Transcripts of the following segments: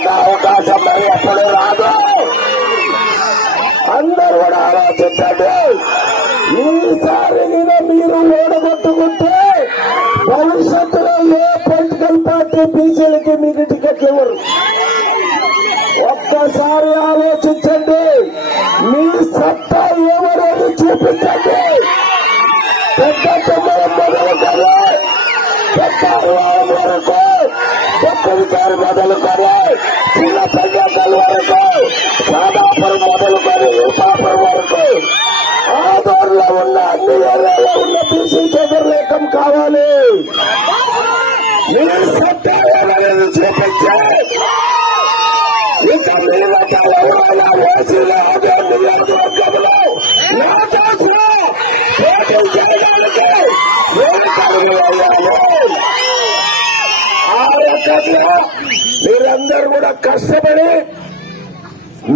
ఉన్న అవకాశం మరి ఎప్పుడు రాదు. అందరూ కూడా ఆలోచించండి. ఈసారి మీరు ఓడగొట్టుకుంటే భవిష్యత్తులో ఏ పొలిటికల్ పార్టీ బీసీలకి మీకు టికెట్లు ఇవ్వరు. ఒక్కసారి ఆలోచించండి. మీ సత్తా ఎవరని చూపించండి. పెద్ద మొదలుకొని పెద్దారు వరకు పెద్దవికారు మొదలుకొని చిన్న పంచాయతీల వరకు సాదాపురం మొదలుకొని రూపాపురం వరకు ఆదోర్లో ఉన్న అన్ని ఏరియాలో ఉన్న బీసీ చంద్రలేఖం కావాలి. మీ సత్తా ఎవరని చూపించే ఇక మీదట ఎవరైనా ఓసీలో అదే నియోజకవర్గంలో నా దోషులు పోటీ చేయడానికి ఆ రకంగా మీరందరూ కూడా కష్టపడి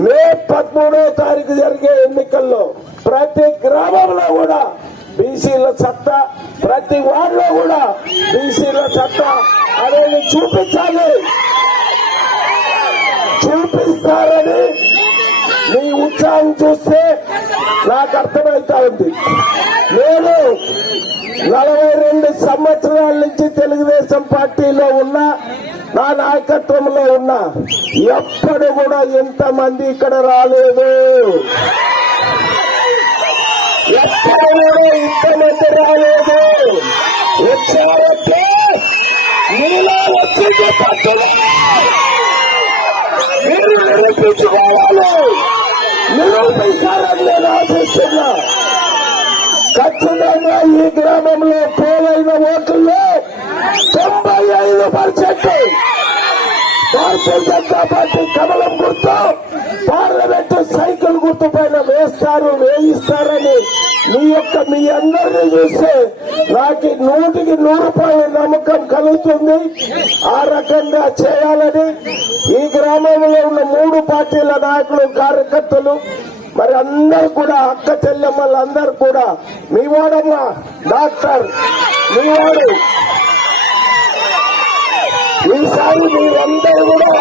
మే 13వ తారీఖు జరిగే ఎన్నికల్లో ప్రతి గ్రామంలో కూడా బీసీల సత్తా, ప్రతి వార్డులో కూడా బీసీల సత్తా అనేది చూపించాలి. చూపిస్తారని మీ ఉత్సాహం చూస్తే నాకు అర్థమవుతా ఉంది. నేను 42 సంవత్సరాల నుంచి తెలుగుదేశం పార్టీలో ఉన్నా, నా నాయకత్వంలో ఉన్నా, ఎప్పుడు కూడా ఎంతమంది ఇక్కడ రాలేదు. ఎప్పుడు కూడా ఇంతమంది రాలేదు. వచ్చారంటే మీలో వచ్చింది పట్టులు మీరు నిరూపించుకోవాలి. నిరూపిస్తారని నేను ఆశిస్తున్నా. ఖచ్చితంగా ఈ గ్రామంలో పోలైన ఓట్లలో 95% భారతీయ జనతా పార్టీ కమలం గుర్తు, పార్లమెంటు సైకిల్ గుర్తు పైన వేయిస్తారని మీ అందరినీ చూస్తే నాకు 100% నమ్మకం కలుగుతుంది. ఆ రకంగా చేయాలని ఈ గ్రామంలో ఉన్న 3 పార్టీల నాయకులు, కార్యకర్తలు, మరి అందరూ కూడా అక్క చెల్లెమ్మలు అందరూ కూడా మీ వాడమ్మా డాక్టర్ మీ వాడు ఈసారి మీరందరూ కూడా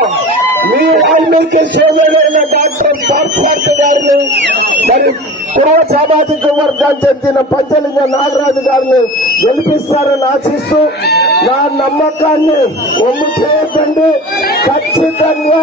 మీ వాల్మీకి సోదరుడైన డాక్టర్ పార్థసారథి గారిని, మరి పూర్వ సామాజిక వర్గానికి చెందిన పంచలింగ నాగరాజు గారిని గెలిపిస్తారని ఆశిస్తూ నా నమ్మకాన్ని ఒమ్ము చేయకండి. ఖచ్చితంగా